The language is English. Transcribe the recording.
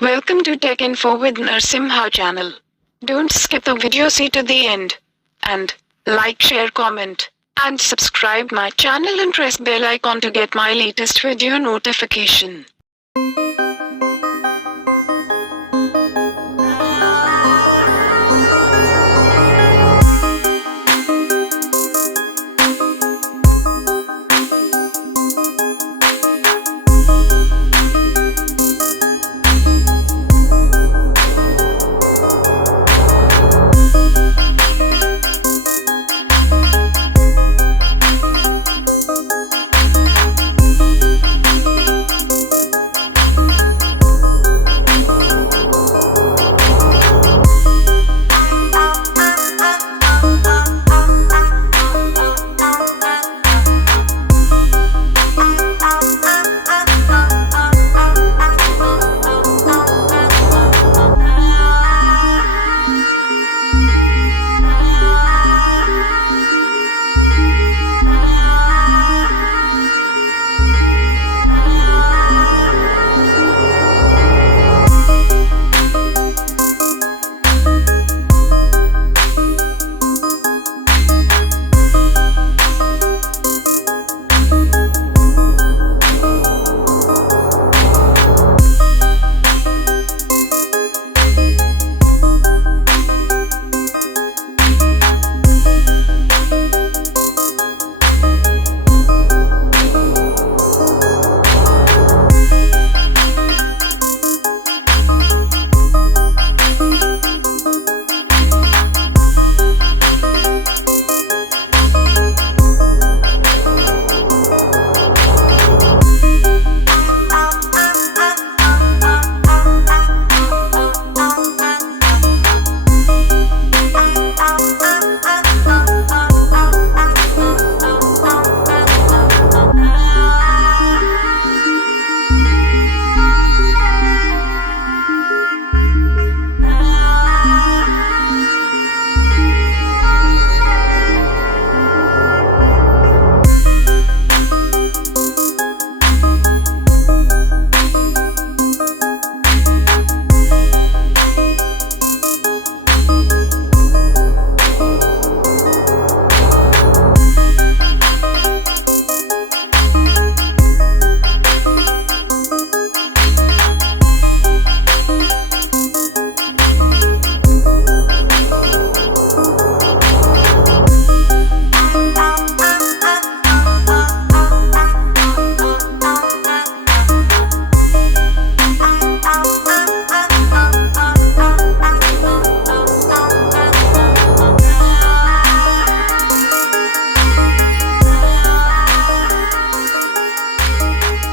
Welcome to Tech Info with Narsimha channel. Don't skip the video, see to the end. And like, share, comment, and subscribe my channel and press bell icon to get my latest video notification.